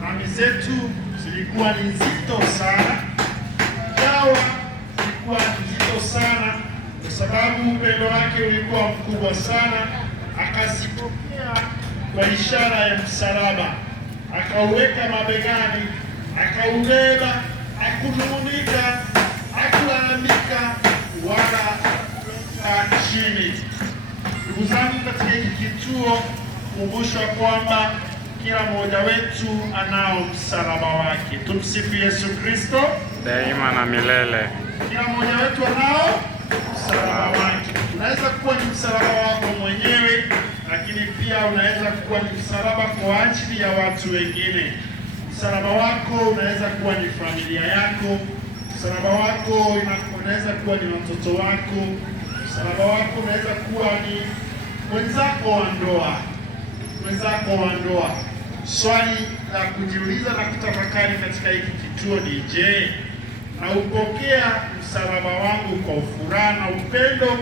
Dhambi zetu zilikuwa ni nzito sana, ingawa zilikuwa nzito sana kwa sababu upendo wake ulikuwa mkubwa sana, akazipokea kwa ishara ya msalaba, akauweka mabegani, akaubeba, hakunung'unika, hakulalamika wala kuweka chini. Ndugu zangu, katika hiki kituo kumbushwa kwamba kila mmoja wetu anao msalaba wake. Tumsifu Yesu Kristo daima na milele. Kila mmoja wetu anao msalaba wake. Unaweza kuwa ni msalaba wako mwenyewe, lakini pia unaweza kuwa ni msalaba kwa ajili ya watu wengine. Msalaba wako unaweza kuwa ni familia yako, msalaba wako unaweza kuwa ni watoto wako, msalaba wako unaweza kuwa ni mwenzako wa ndoa. Swali la kujiuliza na kutafakari katika hiki kituo ni je, naupokea msalaba wangu kwa furaha na upendo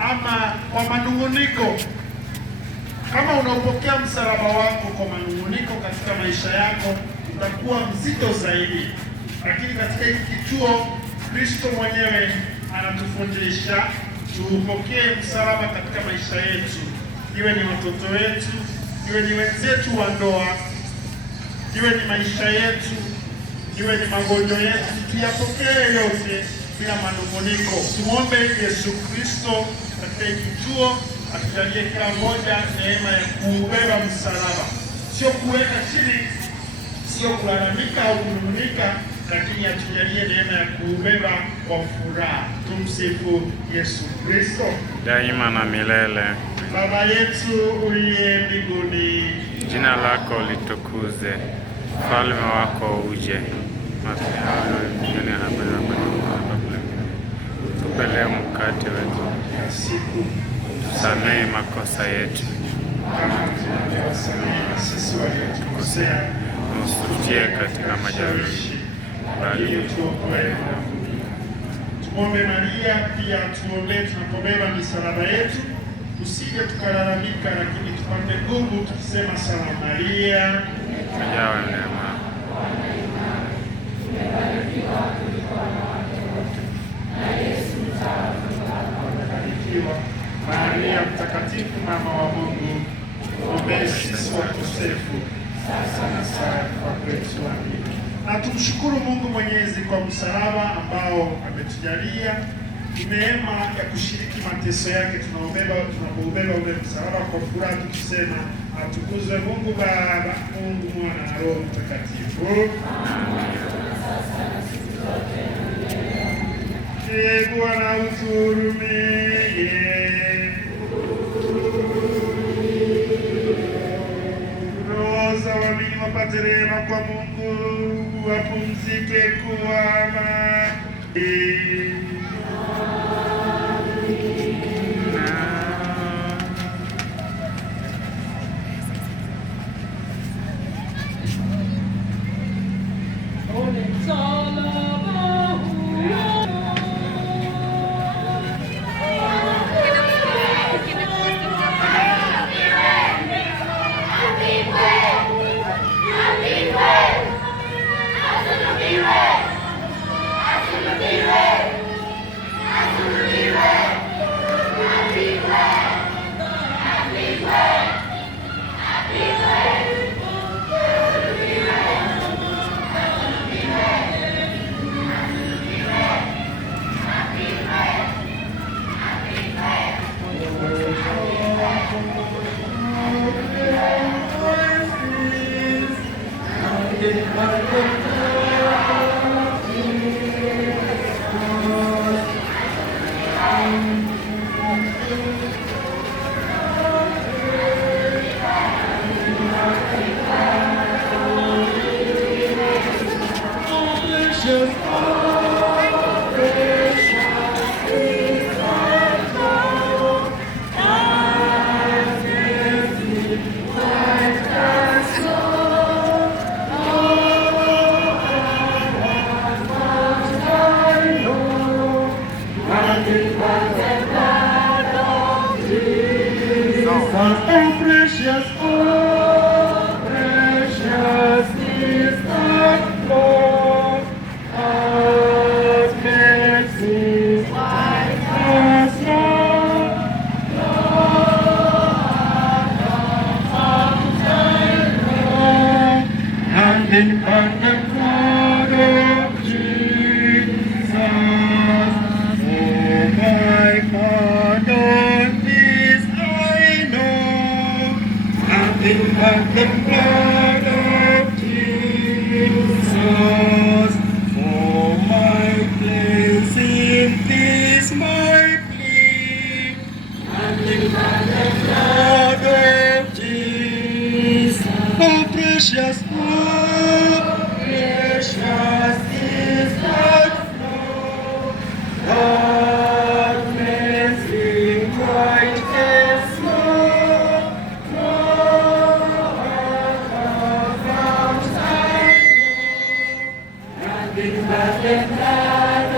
ama kwa manung'uniko? Kama unaupokea msalaba wako kwa manung'uniko katika maisha yako, utakuwa mzito zaidi. Lakini katika hiki kituo Kristo mwenyewe anatufundisha tuupokee msalaba katika maisha yetu, iwe ni watoto wetu, iwe ni wenzetu wa ndoa, iwe ni maisha yetu, iwe ni magonjwa yetu, tuyapokee yote bila manung'uniko. Tumwombe Yesu Kristo katika kituo atujalie kila mmoja neema ya kuubeba msalaba, sio kuweka chini, sio kulalamika au kunung'unika, lakini atujalie neema ya kuubeba kwa furaha. Tumsifu Yesu Kristo daima na milele. Baba yetu uliye mbinguni, jina lako litukuze, ufalme wako uje, mapenzi yako duniani hapa na mbinguni. Tupe leo mkate wetu wa siku, tusamehe makosa yetu sisi waliotukosea, usitie katika majaribu, bali utuokoe. Tumwombe Maria pia tuombee tunapobeba misalaba yetu, tusije tukalalamika, lakini tupate nguvu tukisema salamu Maria, umejawa neema, Maria mtakatifu, mama wa Mungu, tuombee sisi wakosefu sasa na saa ya kufa kwetu. Amina. Na tumshukuru Mungu Mwenyezi kwa msalaba ambao ametujalia neema ya kushiriki mateso yake. Tunapoubeba ule msalaba kwa furaha tukisema atukuzwe Mungu Baba, Mungu Mwana na Roho Mtakatifu. Bwana utuhurumie. Roho za waamini wapate rehema kwa Mungu, wapumzike kwa amani. Precious, oh, precious is that flow, God cleansing white as snow, flow of fountain, nothing but the blood